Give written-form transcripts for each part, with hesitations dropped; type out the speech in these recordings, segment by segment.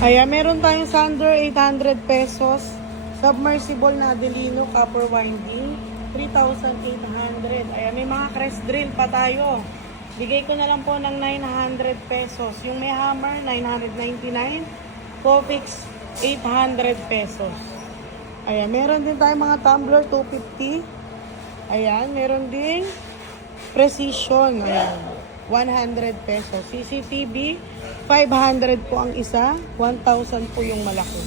Ayan, meron tayong sander, 800 pesos. Submersible na Adelino, copper winding, 3,800. Ayan, may mga crest drill pa tayo. Bigay ko na lang po ng 900 pesos. Yung may hammer, 999. Cofix, 800 pesos. Ayan, meron din tayong mga tumbler, 250. Ayan, meron din precision. Ayan, 100 pesos. CCTV, 500 po ang isa. 1,000 po yung malaki.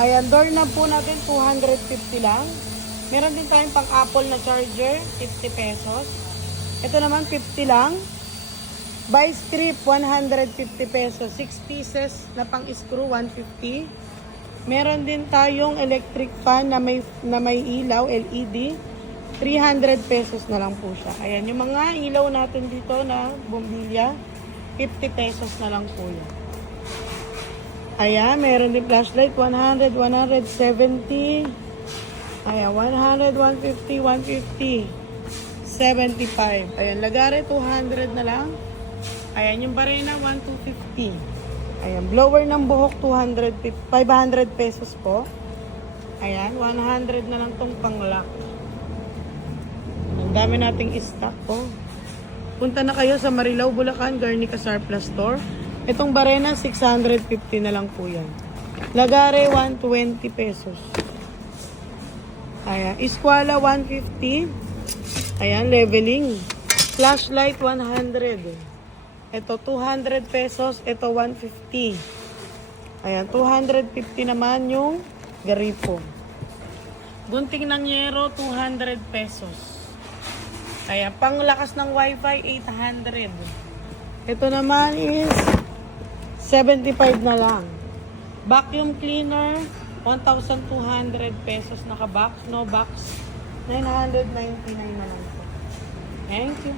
Ayan, doorknob po natin, 250 lang. Meron din tayong pang Apple na charger, 50 pesos. Ito naman, 50 lang. By strip, 150 pesos. 6 pieces na pang screw, 150. Meron din tayong electric fan na may ilaw, LED. 300 pesos na lang po siya. Ayan, yung mga ilaw natin dito na bombilya, 50 pesos na lang po yan. Ayan, meron din flashlight, 100, 170. Ayan, 100, 150, 150. 75. Ayan, lagare, 200 na lang. Ayan, yung barena, 1,250. Ayan, blower ng buhok, 500 pesos po. Ayan, 100 na lang tong pang-lock. Ang dami nating stock po. Punta na kayo sa Marilao, Bulacan, Garnica Surplus Store. Itong barena, 650 na lang po yan. Lagare, 120 pesos. Ayan, Eskwala, 150. Ayan, leveling. Flashlight, 100. Ito, 200 pesos. Ito, 150. Ayan, 250 naman yung garipo. Gunting ng yero, 200 pesos. Ayan, panglakas ng wifi, 800. Ito naman is 75 na lang. Vacuum cleaner, 1,200 pesos naka-box. No box, 999 na lang po. Thank you.